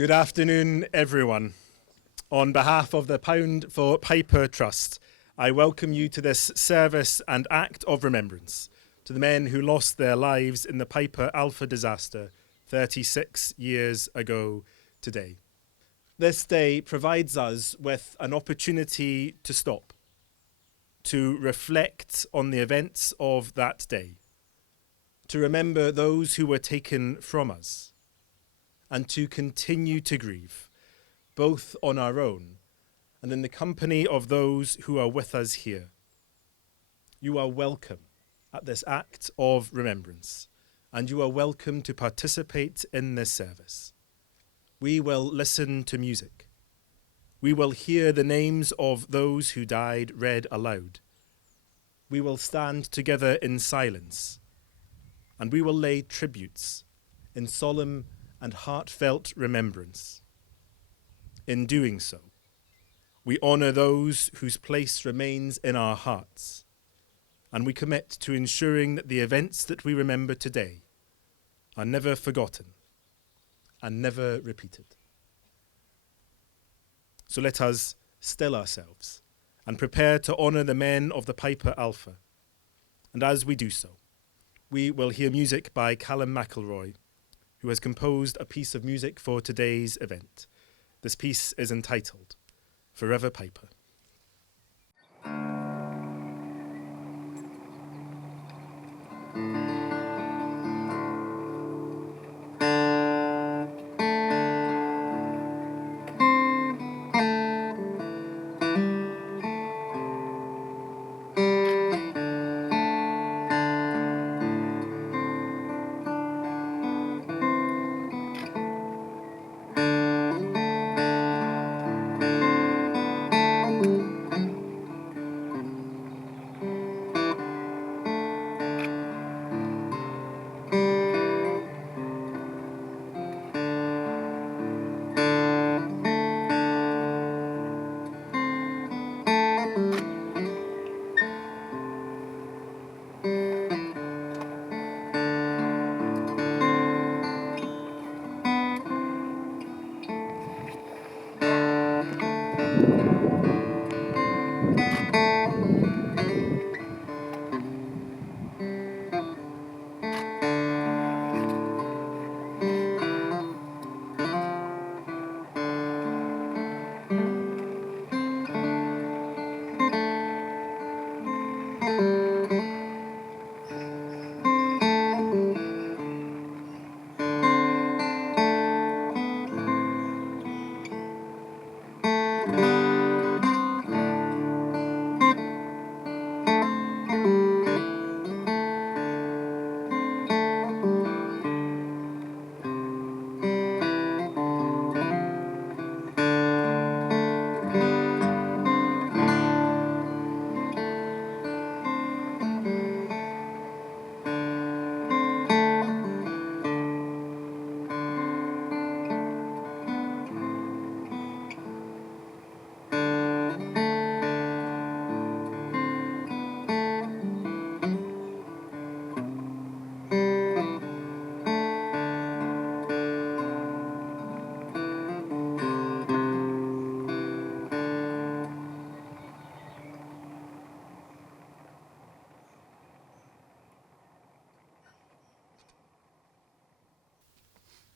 Good afternoon, everyone. On behalf of the Pound for Piper Trust, I welcome you to this service and act of remembrance to the men who lost their lives in the Piper Alpha disaster 36 years ago today. This day provides us with an opportunity to stop, to reflect on the events of that day, to remember those who were taken from us, and to continue to grieve, both on our own and in the company of those who are with us here. You are welcome at this act of remembrance, and you are welcome to participate in this service. We will listen to music. We will hear the names of those who died read aloud. We will stand together in silence, and we will lay tributes in solemn and heartfelt remembrance. In doing so, we honour those whose place remains in our hearts, and we commit to ensuring that the events that we remember today are never forgotten and never repeated. So let us still ourselves and prepare to honour the men of the Piper Alpha. And as we do so, we will hear music by Calum Mcllroy, who has composed a piece of music for today's event. This piece is entitled Forever Piper.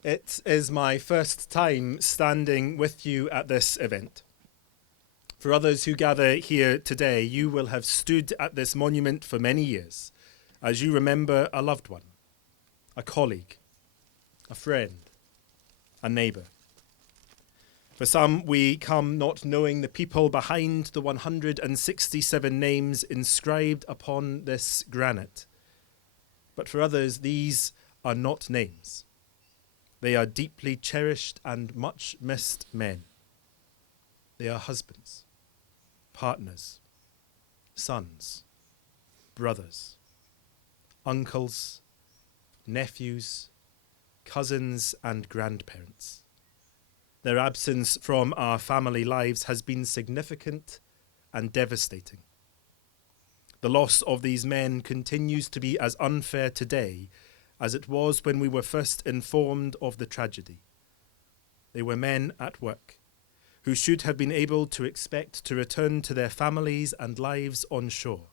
It is my first time standing with you at this event. For others who gather here today, you will have stood at this monument for many years as you remember a loved one, a colleague, a friend, a neighbour. For some, we come not knowing the people behind the 167 names inscribed upon this granite. But for others, these are not names. They are deeply cherished and much missed men. They are husbands, partners, sons, brothers, uncles, nephews, cousins, and grandparents. Their absence from our family lives has been significant and devastating. The loss of these men continues to be as unfair today as it was when we were first informed of the tragedy. They were men at work, who should have been able to expect to return to their families and lives on shore.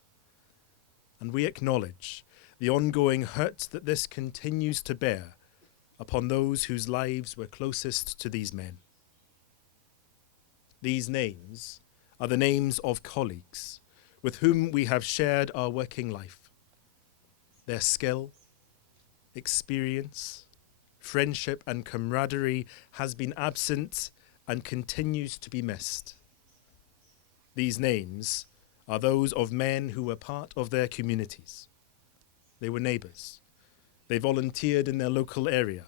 And we acknowledge the ongoing hurt that this continues to bear upon those whose lives were closest to these men. These names are the names of colleagues with whom we have shared our working life. Their skill, experience, friendship and camaraderie has been absent and continues to be missed. These names are those of men who were part of their communities. They were neighbours. They volunteered in their local area.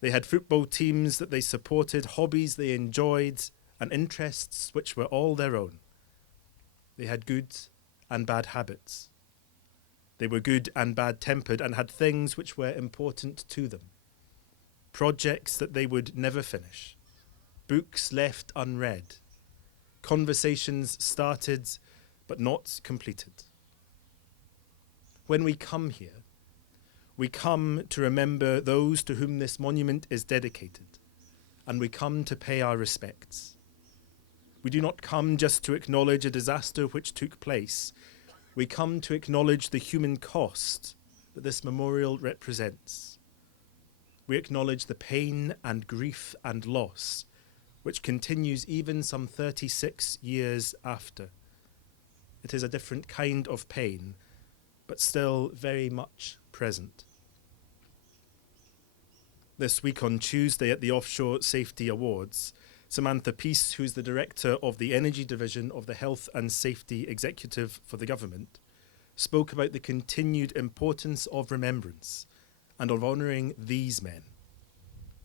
They had football teams that they supported, hobbies they enjoyed, and interests which were all their own. They had good and bad habits. They were good and bad-tempered and had things which were important to them. Projects that they would never finish. Books left unread. Conversations started but not completed. When we come here, we come to remember those to whom this monument is dedicated, and we come to pay our respects. We do not come just to acknowledge a disaster which took place. We come to acknowledge the human cost that this memorial represents. We acknowledge the pain and grief and loss which continues even some 36 years after. It is a different kind of pain, but still very much present. This week on Tuesday at the Offshore Safety Awards, Samantha Peace, who's the Director of the Energy Division of the Health and Safety Executive for the Government, spoke about the continued importance of remembrance and of honouring these men.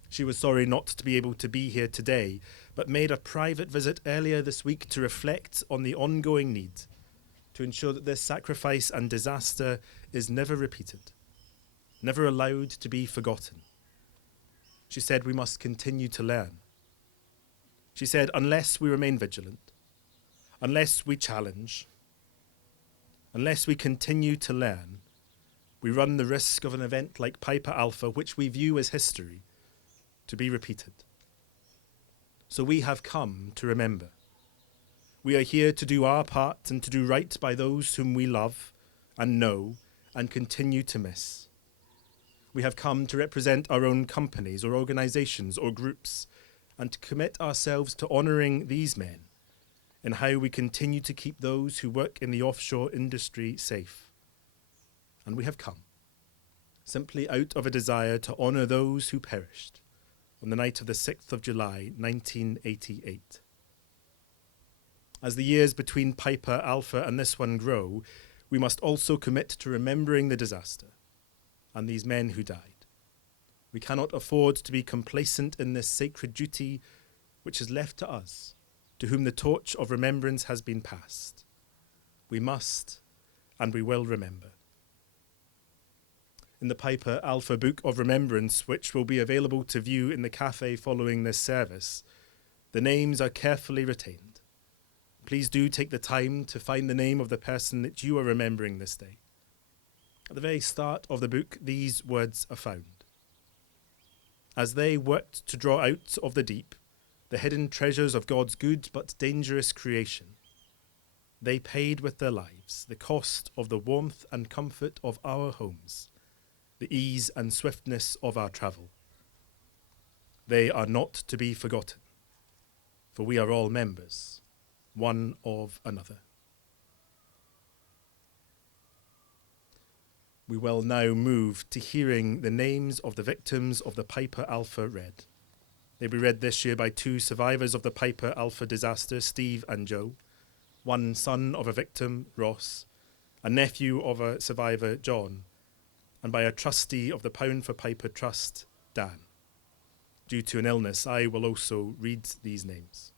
She was sorry not to be able to be here today, but made a private visit earlier this week to reflect on the ongoing need to ensure that this sacrifice and disaster is never repeated, never allowed to be forgotten. She said we must continue to learn. She said, unless we remain vigilant, unless we challenge, unless we continue to learn, we run the risk of an event like Piper Alpha, which we view as history, to be repeated. So we have come to remember. We are here to do our part and to do right by those whom we love and know and continue to miss. We have come to represent our own companies or organisations or groups and to commit ourselves to honouring these men in how we continue to keep those who work in the offshore industry safe. And we have come simply out of a desire to honour those who perished on the night of the 6th of July, 1988. As the years between Piper Alpha and this one grow, we must also commit to remembering the disaster and these men who died. We cannot afford to be complacent in this sacred duty which is left to us, to whom the torch of remembrance has been passed. We must and we will remember. In the Piper Alpha Book of Remembrance, which will be available to view in the cafe following this service, the names are carefully retained. Please do take the time to find the name of the person that you are remembering this day. At the very start of the book, these words are found. As they worked to draw out of the deep the hidden treasures of God's good but dangerous creation, they paid with their lives the cost of the warmth and comfort of our homes, the ease and swiftness of our travel. They are not to be forgotten, for we are all members, one of another. We will now move to hearing the names of the victims of the Piper Alpha read. They'll be read this year by two survivors of the Piper Alpha disaster, Steve and Joe, one son of a victim, Ross, a nephew of a survivor, John, and by a trustee of the Pound for Piper Trust, Dan. Due to an illness, I will also read these names.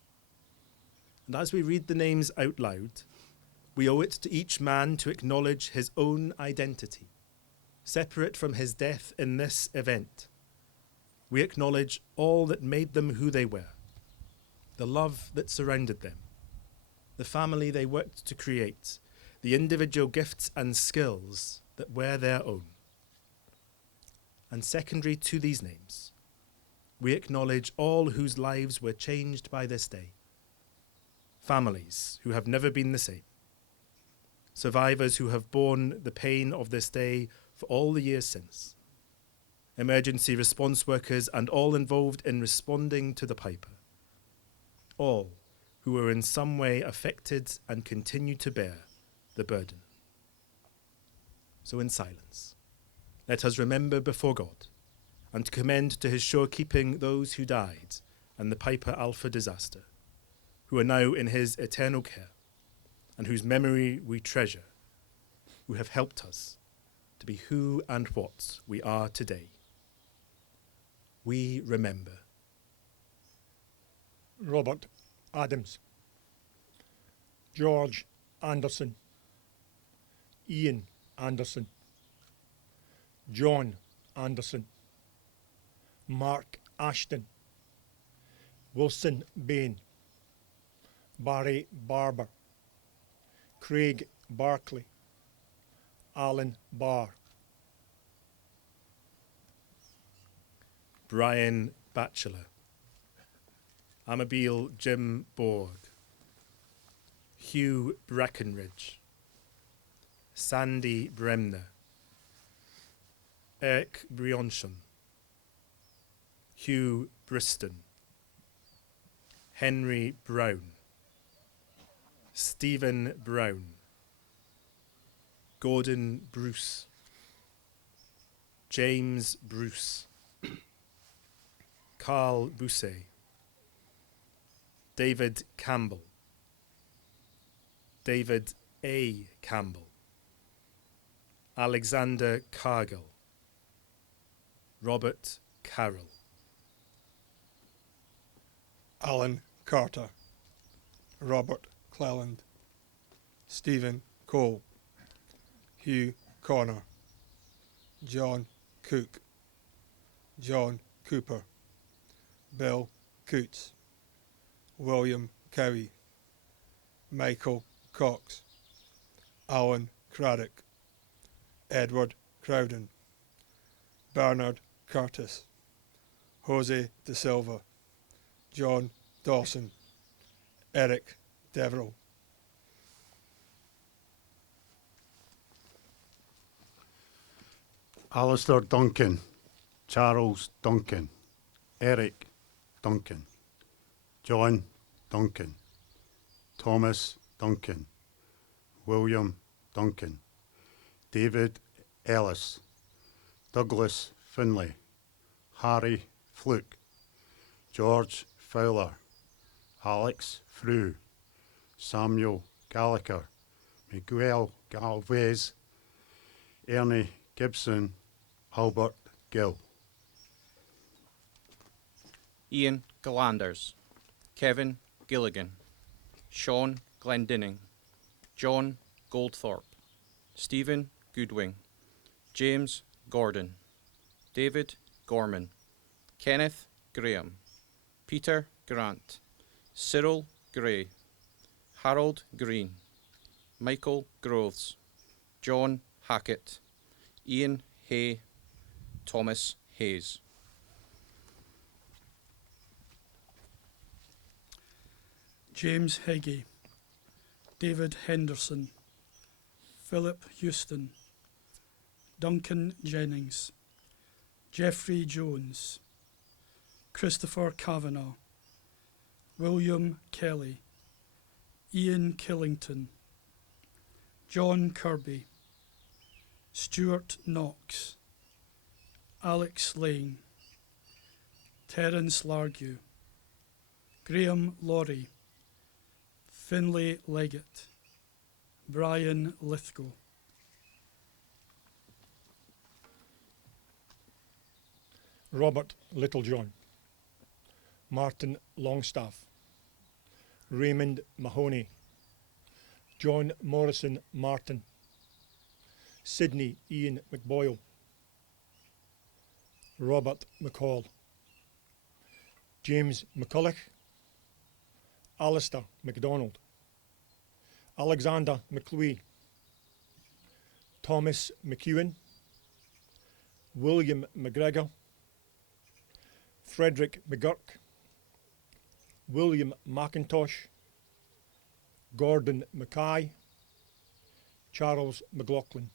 And as we read the names out loud, we owe it to each man to acknowledge his own identity, separate from his death in this event. We acknowledge all that made them who they were, the love that surrounded them, the family they worked to create, the individual gifts and skills that were their own. And secondary to these names, we acknowledge all whose lives were changed by this day. Families who have never been the same. Survivors who have borne the pain of this day for all the years since. Emergency response workers and all involved in responding to the Piper. All who were in some way affected and continue to bear the burden. So in silence, let us remember before God and commend to his sure keeping those who died in the Piper Alpha disaster, who are now in his eternal care and whose memory we treasure, who have helped us to be who and what we are today. We remember Robert Adams, George Anderson, Ian Anderson, John Anderson, Mark Ashton, Wilson Bain, Barry Barber, Craig Barclay, Alan Barr, Brian Batchelor, Amabile Jim Borg, Hugh Breckenridge, Sandy Bremner, Eric Brionchon, Hugh Briston, Henry Brown, Stephen Brown, Gordon Bruce, James Bruce, Carl Bousset, David Campbell, David A. Campbell, Alexander Cargill, Robert Carroll, Alan Carter, Robert Cleland, Stephen Cole, Hugh Connor, John Cook, John Cooper, Bill Coots, William Cowie, Michael Cox, Alan Craddock, Edward Crowden, Bernard Curtis, Jose De Silva, John Dawson, Eric Deverell. Alistair Duncan, Charles Duncan, Eric Duncan, John Duncan, Thomas Duncan, William Duncan, David Ellis, Douglas Finlay, Harry Fluke, George Fowler, Alex Frew, Samuel Gallagher, Miguel Galvez, Ernie Gibson, Albert Gill. Ian Gallanders, Kevin Gilligan, Sean Glendinning, John Goldthorpe, Stephen Goodwing, James Gordon, David Gorman, Kenneth Graham, Peter Grant, Cyril Gray, Harold Green, Michael Groves, John Hackett, Ian Hay, Thomas Hayes. James Heggie, David Henderson, Philip Houston, Duncan Jennings, Jeffrey Jones, Christopher Kavanagh, William Kelly, Ian Killington, John Kirby, Stuart Knox, Alex Lane, Terence Largue, Graham Laurie, Finlay Leggett, Brian Lithgow. Robert Littlejohn, Martin Longstaff, Raymond Mahoney, John Morrison Martin, Sidney Ian McBoyle, Robert McCall, James McCulloch, Alistair MacDonald, Alexander McLuey, Thomas McEwen, William McGregor, Frederick McGurk, William McIntosh, Gordon Mackay, Charles McLaughlin.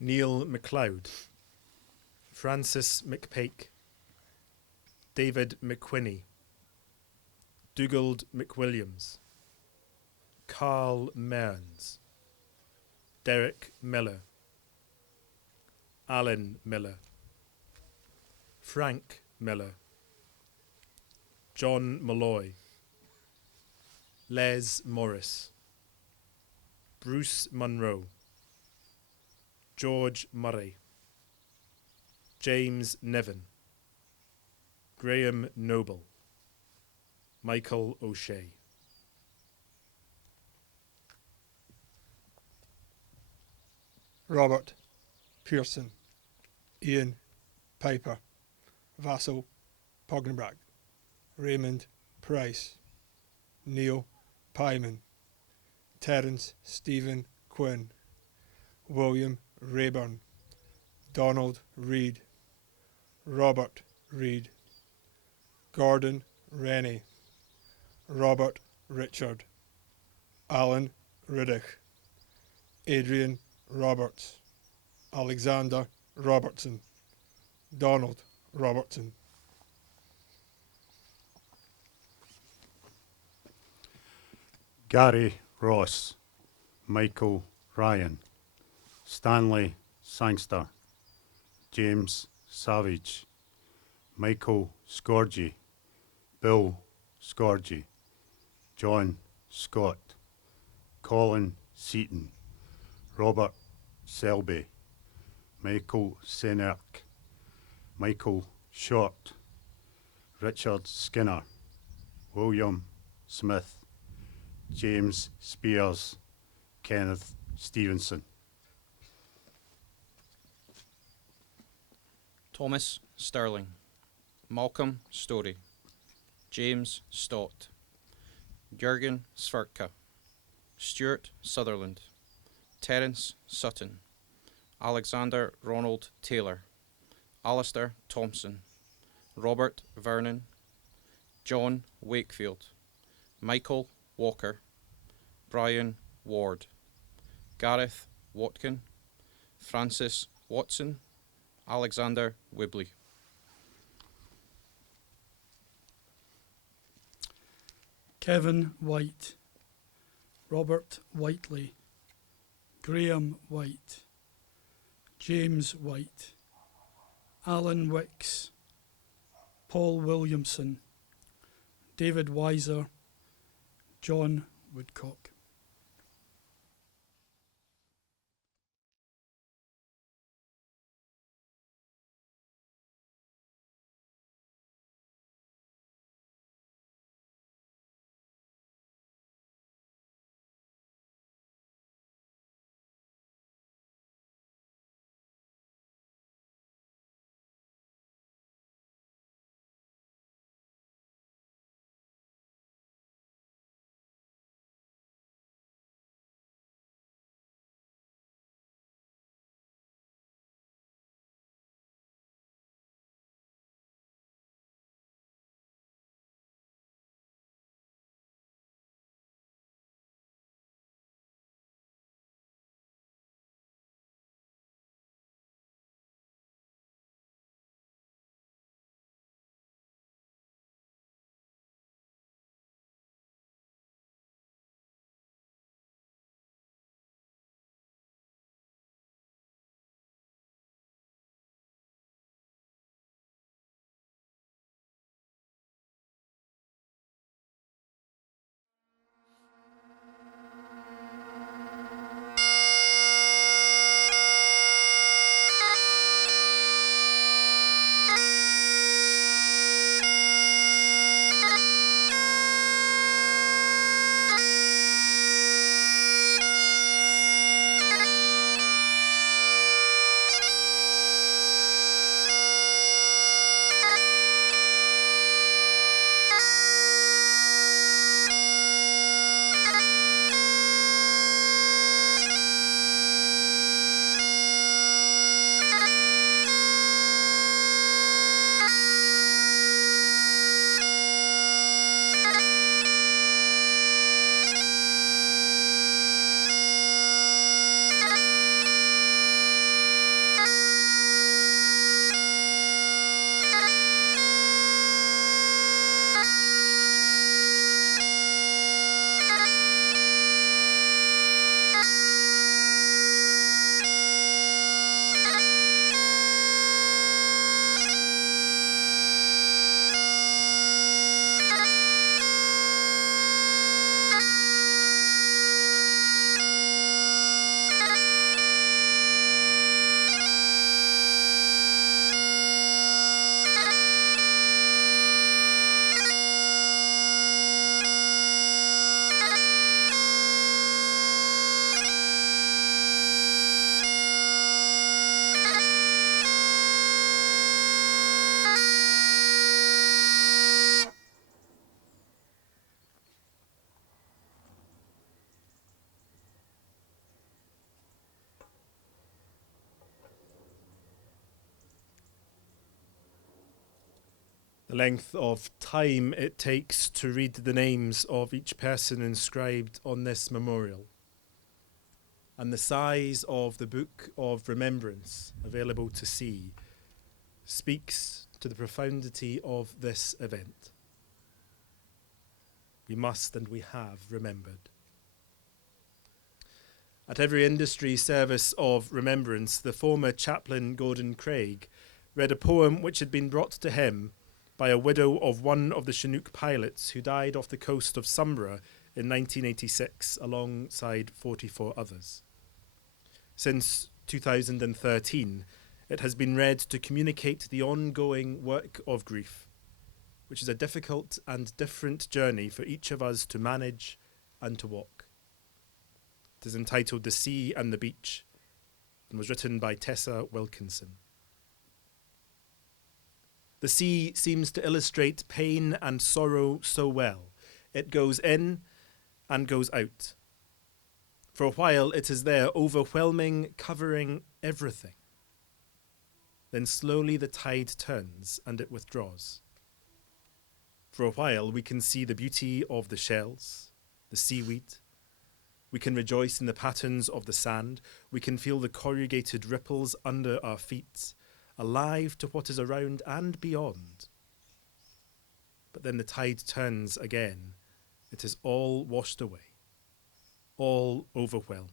Neil MacLeod, Francis McPake, David McQuinney, Dugald McWilliams, Carl Mearns, Derek Miller, Alan Miller, Frank Miller, John Malloy, Les Morris, Bruce Munro, George Murray, James Niven, Graham Noble, Michael O'Shea. Robert Pearson, Ian Piper, Vassal Poggenbach, Raymond Price, Neil Pyman, Terence Stephen Quinn, William Rayburn, Donald Reed, Robert Reed, Gordon Rennie, Robert Richard, Alan Riddick, Adrian Roberts, Alexander Robertson, Donald Robertson. Gary Ross, Michael Ryan, Stanley Sangster, James Savage, Michael Scorgie, Bill Scorgie, John Scott, Colin Seaton, Robert Selby, Michael Senerk, Michael Short, Richard Skinner, William Smith, James Spears, Kenneth Stevenson. Thomas Sterling, Malcolm Story, James Stott, Jurgen Sverka, Stuart Sutherland, Terence Sutton, Alexander Ronald Taylor, Alistair Thompson, Robert Vernon, John Wakefield, Michael Walker, Brian Ward, Gareth Watkin, Francis Watson, Alexander Wibley. Kevin White, Robert Whiteley, Graham White, James White, Alan Wicks, Paul Williamson, David Weiser, John Woodcock. The length of time it takes to read the names of each person inscribed on this memorial, and the size of the Book of Remembrance available to see speaks to the profundity of this event. We must and we have remembered. At every industry service of remembrance, the former chaplain Gordon Craig read a poem which had been brought to him by a widow of one of the Chinook pilots who died off the coast of Sombra in 1986 alongside 44 others. Since 2013, it has been read to communicate the ongoing work of grief, which is a difficult and different journey for each of us to manage and to walk. It is entitled The Sea and the Beach and was written by Tessa Wilkinson. The sea seems to illustrate pain and sorrow so well. It goes in and goes out. For a while it is there, overwhelming, covering everything. Then slowly the tide turns and it withdraws. For a while we can see the beauty of the shells, the seaweed. We can rejoice in the patterns of the sand. We can feel the corrugated ripples under our feet, alive to what is around and beyond. But then the tide turns again. It is all washed away, all overwhelmed.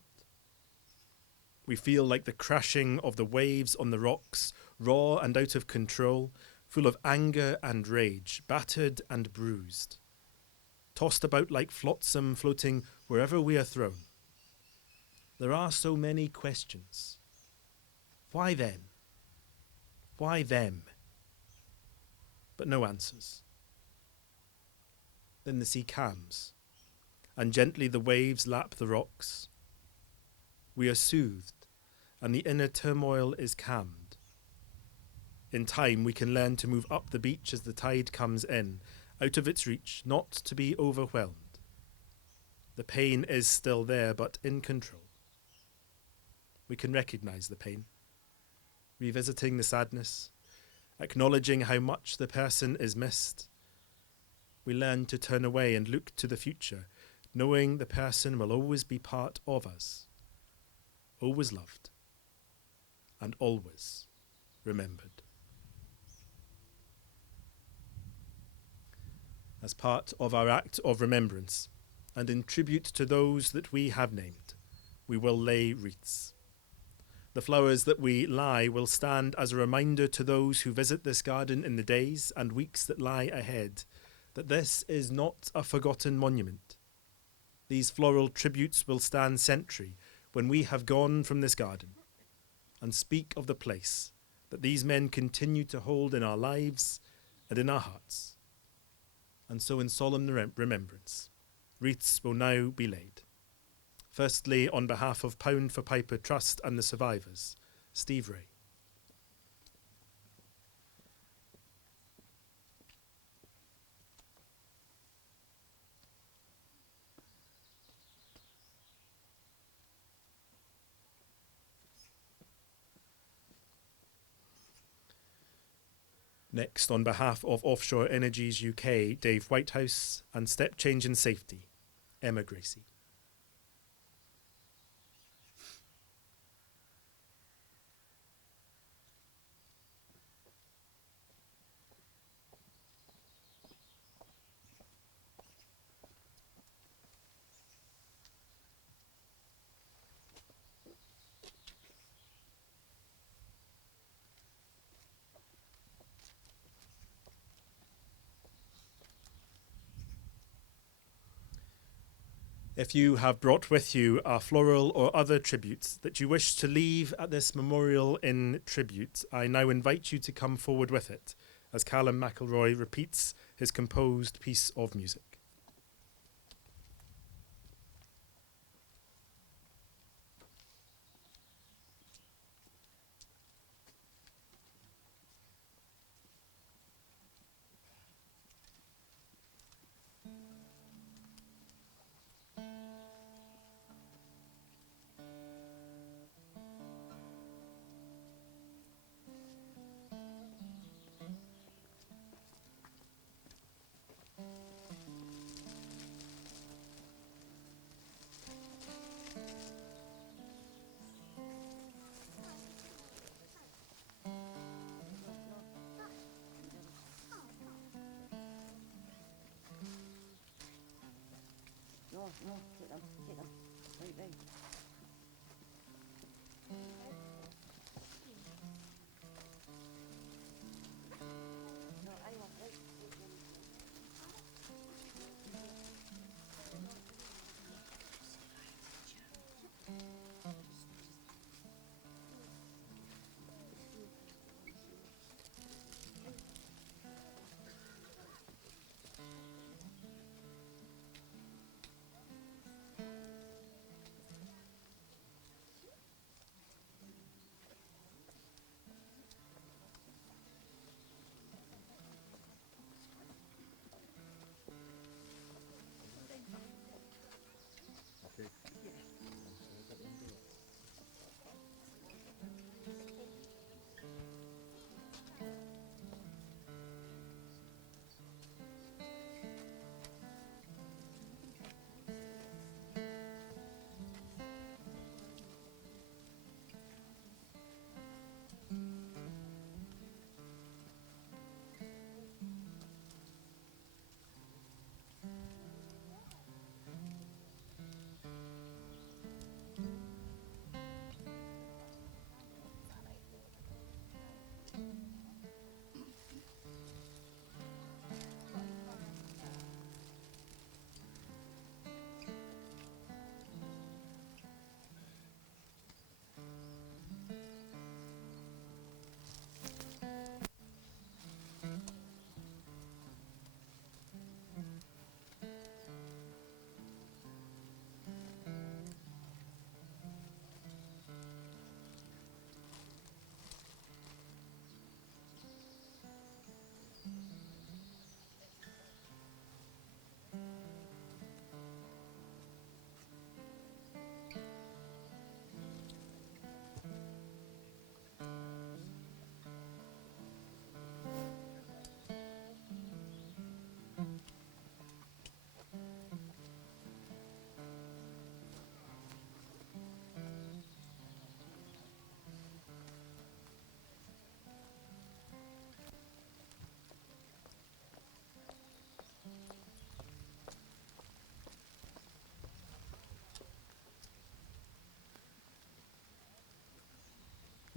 We feel like the crashing of the waves on the rocks, raw and out of control, full of anger and rage, battered and bruised, tossed about like flotsam floating wherever we are thrown. There are so many questions. Why then? Why them? But no answers. Then the sea calms, and gently the waves lap the rocks. We are soothed, and the inner turmoil is calmed. In time, we can learn to move up the beach as the tide comes in, out of its reach, not to be overwhelmed. The pain is still there, but in control. We can recognize the pain, revisiting the sadness, acknowledging how much the person is missed. We learn to turn away and look to the future, knowing the person will always be part of us, always loved, and always remembered. As part of our act of remembrance, and in tribute to those that we have named, we will lay wreaths. The flowers that we lie will stand as a reminder to those who visit this garden in the days and weeks that lie ahead, that this is not a forgotten monument. These floral tributes will stand sentry when we have gone from this garden, and speak of the place that these men continue to hold in our lives and in our hearts. And so in solemn remembrance, wreaths will now be laid. Firstly, on behalf of Pound for Piper Trust and the survivors, Steve Ray. Next, on behalf of Offshore Energies UK, Dave Whitehouse, and Step Change and Safety, Emma Gracie. If you have brought with you a floral or other tributes that you wish to leave at this memorial in tribute, I now invite you to come forward with it as Calum Mcllroy repeats his composed piece of music.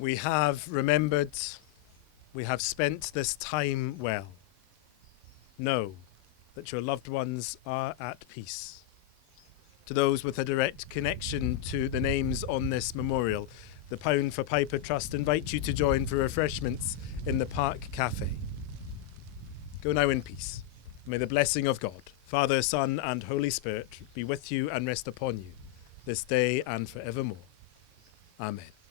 We have remembered, we have spent this time well. Know that your loved ones are at peace. To those with a direct connection to the names on this memorial, the Pound for Piper Trust invite you to join for refreshments in the Park Cafe. Go now in peace. May the blessing of God, Father, Son, and Holy Spirit be with you and rest upon you this day and forevermore. Amen.